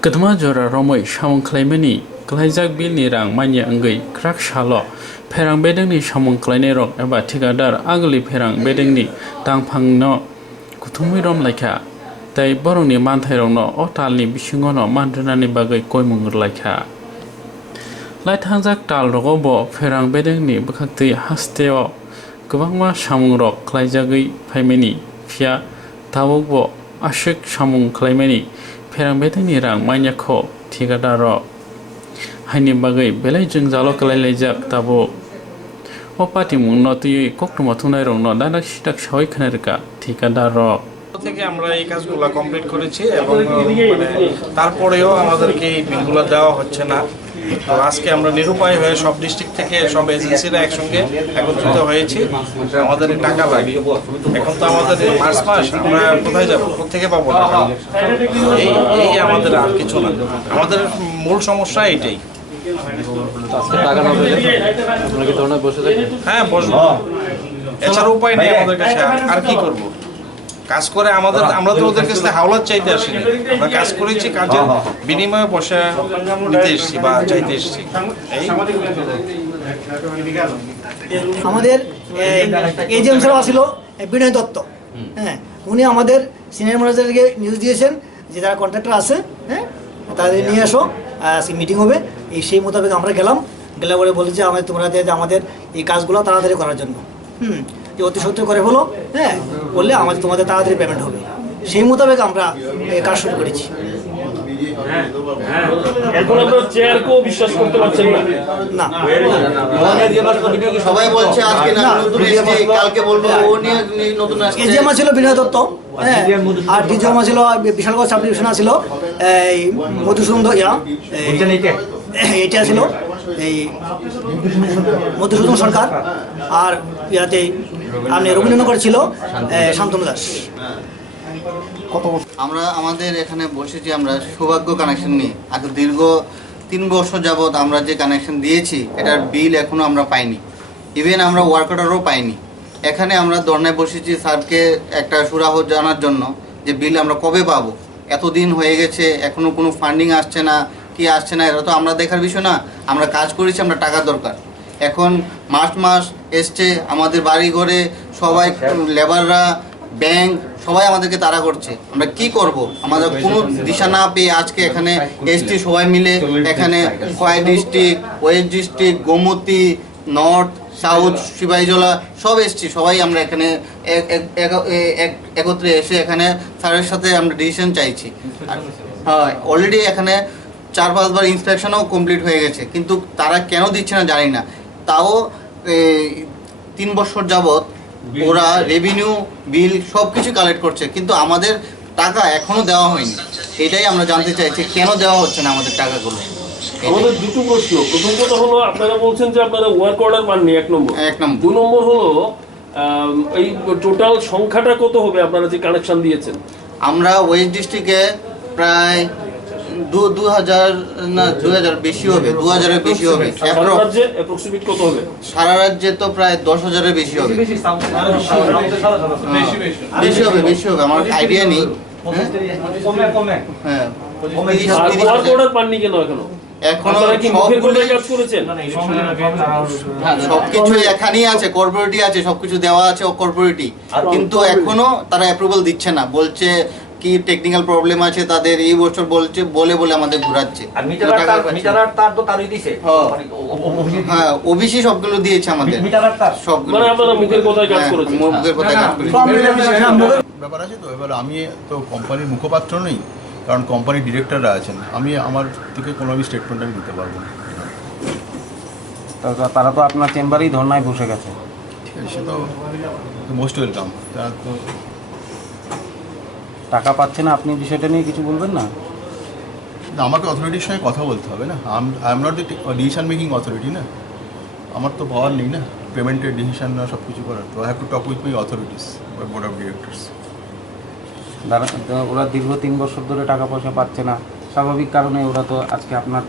Kedma jora romoi samung Khainairok Khaijak bilni rang manya wngwi krak salo Pherang Bedekni Samung Khainairok eba Thikadar agli Pherang Bedekni tangphangno kuthumui romlaikha tei borokni manthairokno o talni bisingono manrwnani bagwi koimung rwlaikha. Laithangjak talrogo bo Pherang Bedekni bwkhaktwi hasteo kwbangma samungrok khlaijagwi phaimani phiya tabukbo aswk samung khlaimani Pherang Bedekni rang manyakho Thikadaro haini bagwi belai jwngjalo kalaijak tabo o patimungno tui kokroma thungnairokno dadak sidak sawai khnairka Thikadaro থেকে আমরা এই কাজগুলো complete করেছি এবং তারপরেও আমাদেরকে এই বিলগুলো দেওয়া হচ্ছে না। তো আজকে আমরা নিরুপায় হয়ে সব ডিস্ট্রিক্ট থেকে সব এজেন্সিরা একসঙ্গে একত্রিত হয়েছি। আমাদের টাকা লাগে, এখন তো আমাদের মার্চ মাস, আমরা কোথায় যাবো, কোথেকে পাবো টাকা? এই আমাদের আর কিছু না, আমাদের মূল সমস্যা এইটাই। হ্যাঁ বসবো, এছাড়া উপায় নেই আমাদের কাছে, আর কি করবো? কাজ করে আমরা তো ওদের কাছে হাওলাত চাইতে আসিনি, আমরা কাজ করেছি, কাজের বিনিময়ে পয়সা নিতে এসেছি বা চাইতে এসেছি। আমাদের এজেন্ট স্যার ছিল বিনয় দত্ত, হ্যাঁ, উনি আমাদের সিনিয়র ম্যানেজারকে নিউজ দিয়েছেন যে যারা কন্ট্রাক্টর আছে, হ্যাঁ, তাদের নিয়ে আসো, মিটিং হবে। সেই মোতাবেক আমরা গেলে পরে বলেছি তোমরা আমাদের এই কাজগুলো তাড়াতাড়ি করার জন্য, যে অতি সত্য করে হলো, হ্যাঁ, বললে আমাদের তোমাদের তাড়াতাড়ি পেমেন্ট হবে। সেই মোতাবেক আমরা কাজ শুরু করেছি। না, সবাই বলছে আজকে না নতুন এসেছে, কালকে বলবো ও নিয়ে নতুন আসছে। এজিএমা ছিল বিনয় দত্ত, হ্যাঁ, আর ডিজিএমা ছিল বিশালগড় সাব ডিভিশন ছিল এই মধুসূদন এটা ছিল এই মধুসূদন সরকার, আর ইয়াতে আপনি রবীন্দ্রনগর ছিল শান্তনু দাস। আমরা আমাদের এখানে বসেছি আমরা সৌভাগ্য কানেকশন নিয়ে। আজ দীর্ঘ 3 বছর যাবৎ আমরা যে কানেকশন দিয়েছি এটার বিল এখনো আমরা পাইনি, ইভেন আমরা ওয়ার্ক অর্ডারও পাইনি। এখানে আমরা ধর্নায় বসেছি স্যারকে একটা সুরাহ জানার জন্য যে বিল আমরা কবে পাবো। এতদিন হয়ে গেছে, এখনো কোনো ফান্ডিং আসছে না, কি আসছে না, এটা তো আমরা দেখার বিষয় না। আমরা কাজ করেছি, আমরা টাকা দরকার। এখন মার্চ মাস এসছে, আমাদের বাড়ি ঘরে সবাই, লেবাররা, ব্যাংক, সবাই আমাদেরকে তাড়া করছে। আমরা কি করব? আমাদের কোনো দিশা না পেয়ে আজকে এখানে এসটি সবাই মিলে এখানে Khowai district, west district, Gomati, north, south, Sepahijala সব এসছি, সবাই আমরা এখানে একত্রে এসে এখানে স্যারের সাথে আমরা ডিসিশন চাইছি। হ্যাঁ, অলরেডি এখানে 4-5 বার ইন্সপেকশনও কমপ্লিট হয়ে গেছে, কিন্তু তারা কেন দিচ্ছে না জানি না। তাও 3 বছর যাবৎ ওরা রেভিনিউ বিল সব কিছু কালেক্ট করছে, কিন্তু আমাদের টাকা এখনো দেওয়া হয়নি। এটাই আমরা জানতে চাইছি, কেন দেওয়া হচ্ছে না আমাদের টাকাগুলো। আমাদের দুটো প্রশ্ন। প্রথম কথা হলো, আপনারা বলছেন যে আপনারা ওয়ার্ক অর্ডার পাননি, 1 নম্বর। 2 নম্বর হলো এই টোটাল সংখ্যাটা কত হবে আপনারা যে কানেকশন দিয়েছেন? আমরা ওয়েস্ট ডিস্ট্রিক্টে প্রায় 2000 না 2000 বেশি হবে, 2000-এর বেশি হবে। সারা রাজ্যে অ্যাপ্রক্সিমেট কত হবে? সারা রাজ্যে তো প্রায় 10,000-এর বেশি হবে। বেশি হবে, আমার আইডিয়া নেই। হ্যাঁ, ওয়ার্ক অর্ডার পাননি কেন এখনো? সবকিছু এখানেই আছে, কর্পোরেটই আছে, সবকিছু দেওয়া আছে ও কর্পোরেটই, কিন্তু এখনো তারা অ্যাপ্রুভাল দিচ্ছে না। বলছে কি টেকনিক্যাল প্রবলেম আছে তাদের, এই বছর বলছে, বলে আমাদের ঘোরাচ্ছে। হ্যাঁ, ওবিসি সবগুলো দিয়েছে আমাদের, সবগুলো। ব্যাপার আছে তো। এবার আমি তো কোম্পানির মুখপাত্র নই, কারণ কোম্পানির ডিরেক্টররা আছেন। আমি আমার থেকে কোনো স্টেটমেন্ট আমি দিতে পারবো না। তারা তো আপনার চেম্বারেই ধর্নায় বসে গেছে। ঠিক আছে, সে তো মোস্ট ওয়েলকাম। তারা তো টাকা পাচ্ছে না, আপনি বিষয়টা নিয়ে কিছু বলবেন না? আমাকে অথরিটির সঙ্গে কথা বলতে হবে না। I am not the decision making authority না, আমার তো পাওয়ার নেই না পেমেন্টের ডিসিশন না, সব কিছু করার। তো I have to talk with my authorities, board of directors. ওরা দীর্ঘ 3 বছর ধরে টাকা পয়সা পাচ্ছে না, স্বাভাবিক কারণে ওরা তো আজকে আপনার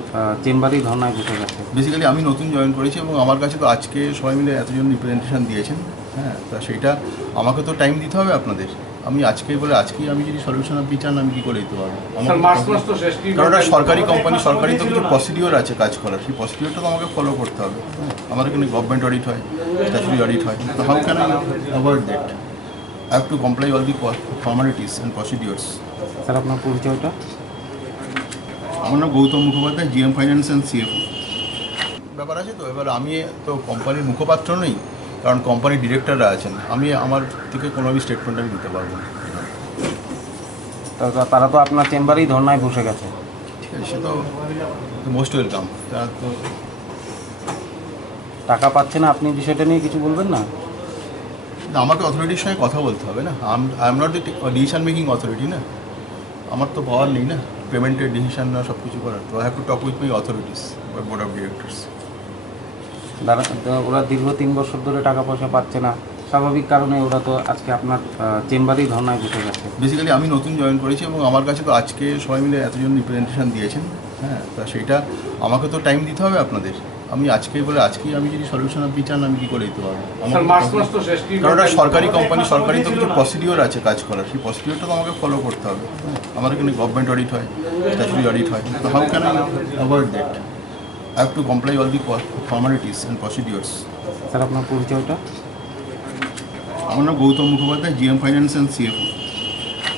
চেম্বারেই ধর্নায় বসে গেছে। বেসিক্যালি আমি নতুন জয়েন করেছি এবং আমার কাছে তো আজকে সবাই মিলে এতজন রিপ্রেজেন্টেশন দিয়েছেন। হ্যাঁ, তা সেইটা আমাকে তো টাইম দিতে হবে আপনাদের। আমি আজকেই বলে আজকেই আমি যদি সলিউশন আপনি চান আমি কী করে দিতে পারবো কারণ এটা সরকারি কোম্পানি, সরকারি তো কিছু প্রসিডিওর আছে কাজ করার, সেই প্রসিডিওরটা তো আমাকে ফলো করতে হবে। আমাদের এখানে গভর্নমেন্ট অডিট হয়, স্ট্যাচুরি অডিট হয়, তো how can I avoid that? I have to comply all the formalities and procedures. Sir আপনার পরিচয়টা? আমার নাম Gautam Mukhopadhyay, GM finance and CF. ব্যাপার আছে তো, এবার আমি তো কোম্পানির মুখপাত্র নই, কারণ কোম্পানির ডিরেক্টররা আছেন, আমি আমার থেকে কোনো স্টেটমেন্ট আমি দিতে পারবো না। তারা তো আপনার চেম্বারেই ধর্নায় বসে গেছে। ঠিক আছে, সে তো মোস্ট ওয়েলকাম। তারা তো টাকা পাচ্ছে না, আপনি বিষয়টা নিয়ে কিছু বলবেন না? আমাকে অথরিটির সঙ্গে কথা বলতে হবে না, I am not the decision making authority না, আমার তো পাওয়ার নেই না পেমেন্টের ডিসিশন না সব কিছু করার। তো I have to talk with my authorities বা বোর্ড অফ ডিরেক্টরস। ওরা দীর্ঘ 3 বছর ধরে টাকা পয়সা পাচ্ছে না, স্বাভাবিক কারণে ওরা তো আজকে আপনার চেম্বারেই ধর্নায় বসে গেছে। বেসিক্যালি আমি নতুন জয়েন করেছি এবং আমার কাছে তো আজকে সবাই মিলে এতজন রিপ্রেজেন্টেশন দিয়েছেন, হ্যাঁ, তা সেইটা আমাকে তো টাইম দিতে হবে আপনাদের। আমি আজকেই বলে আজকেই আমি যদি সলিউশন আপনি চান আমি কী করে দিতে পারবো কারণ এটা সরকারি কোম্পানি, সরকারি তো কিছু প্রসিডিওর আছে কাজ করার, সেই প্রসিডিওরটা তো আমাকে ফলো করতে হবে। আমাদের এখানে গভর্নমেন্ট অডিট হয়, স্ট্যাচুরি অডিট হয়, তো how can I avoid that? I have to comply all the formalities and procedures. Sir আপনার পরিচয়টা? আমার নাম Gautam Mukhopadhyay, GM finance and CF.